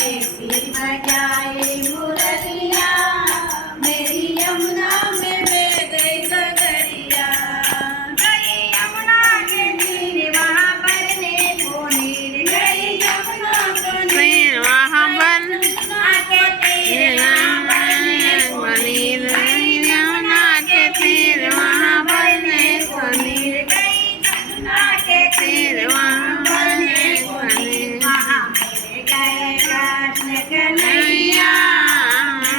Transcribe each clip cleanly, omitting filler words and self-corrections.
ऐसी बजाए मुरलिया, मेरी यमुना में बह गई गगरिया। गई यमुना के तीर वहाँ बरने को नीर, गई यमुना के तीर वहाँ बन के तीर वहाँ बरने को नीर, गई यमुना के तीर वहाँ बरने को नीर, गई यमुना के तीर वहाँ बरने को नीर। वहाँ मिल गए कृष्ण कन्हैया,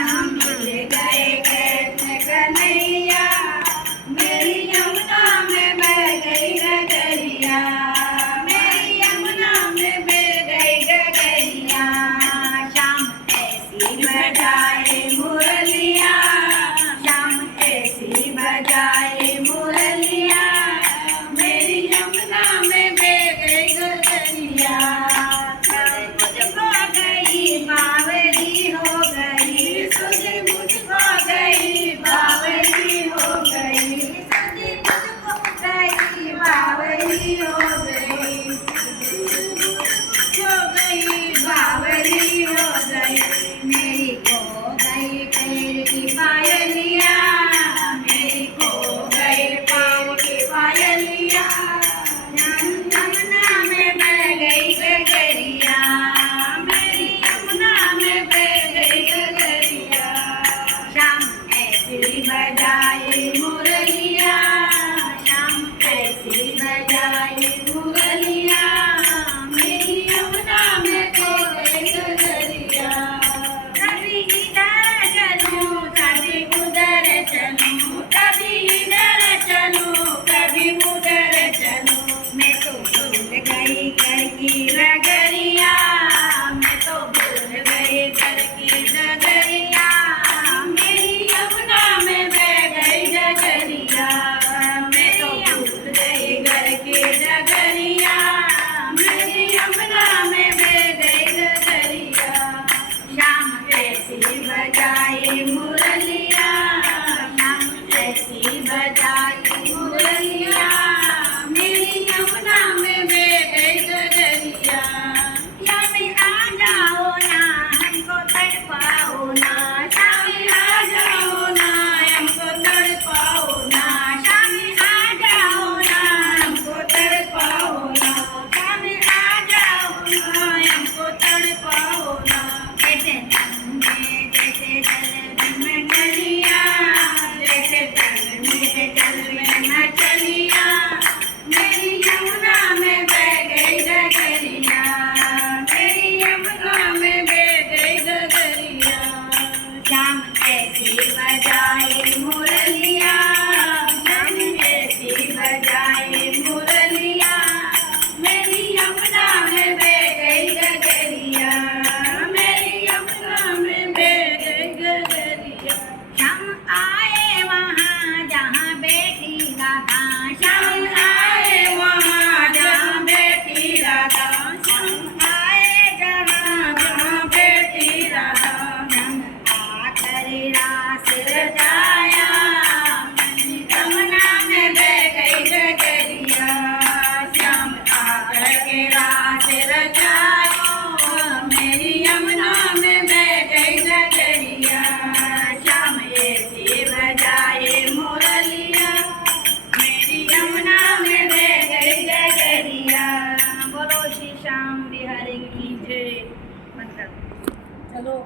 हम मिल गए कृष्ण कन्हैया, मेरी यमुना में बह गई गगरिया, मेरी यमुना में बह गई गगरिया। श्याम ऐसी बजाए मुरलिया, श्याम ऐसी बजाए मुरलिया, मेरी यमुना में बह गई गगरिया। मुझको गई बावरी हो गई, सुध मुझको गई बावरी हो गई, सुध मुझको गई बावरी हो गई, हो गई बावरी हो गई। मेरी खो गई पैर की पायलिया, मेरी खो गई पाँव की पायलिया, यमुना में बह गई गगरिया, मेरी यमुना में बह गई गगरिया। श्याम ऐसी बजाए मुरलिया, श्याम ऐसी बजाए मुरलिया, मेरी यमुना में बह गई गगरिया। कभी इधर चलूं कभी उधर चलूं, कभी इधर चलूं कभी उधर चलूं, मैं तो भूल गई घर की नगरिया, मैं तो भूल गई घर की नगरिया, मेरी यमुना में बह गई गगरिया, मैं तो भूल गई घर की नगरिया, मेरी यमुना में बह गई गगरिया। श्याम ऐसी बजाए मुरलिया, श्याम ऐसी बजाए मुरलिया, मेरी यमुना में बह गई गगरिया। श्यामी आ जाओ ना हमको तड़पाओ ना, श्यामी आ जाओ ना हमको तड़पाओ ना, श्यामी आ जाओ ना हमको तड़पाओ ना, श्यामी आ जाओ ना हमको तड़पाओ ना। जैसे जल में नलिया, जैसे जल में मछलिया, मेरी यमुना में बह गई गगरिया, मेरी यमुना में बह गई गगरिया। श्याम ऐसी बजाए मुरलिया, श्याम ऐसी बजाए मुरलिया, मेरी यमुना में बह गई गगरिया, मेरी यमुना में बह गई गगरिया। श्याम आए वहाँ जहाँ बेटी राधा, श्याम आए वहाँ जहाँ बेटी राधा, श्याम आए जहाँ बेटी राधा। श्याम आकर रास रचाया, मेरी यमुना में बह गई गगरिया, श्याम आकर के रास रचाया, मेरी यमुना में बह गई गगरिया। श्याम ऐसी बजाए मुरलिया, मेरी यमुना में बह गई गगरिया। बोलो श्री श्याम बिहारी की जय। चलो।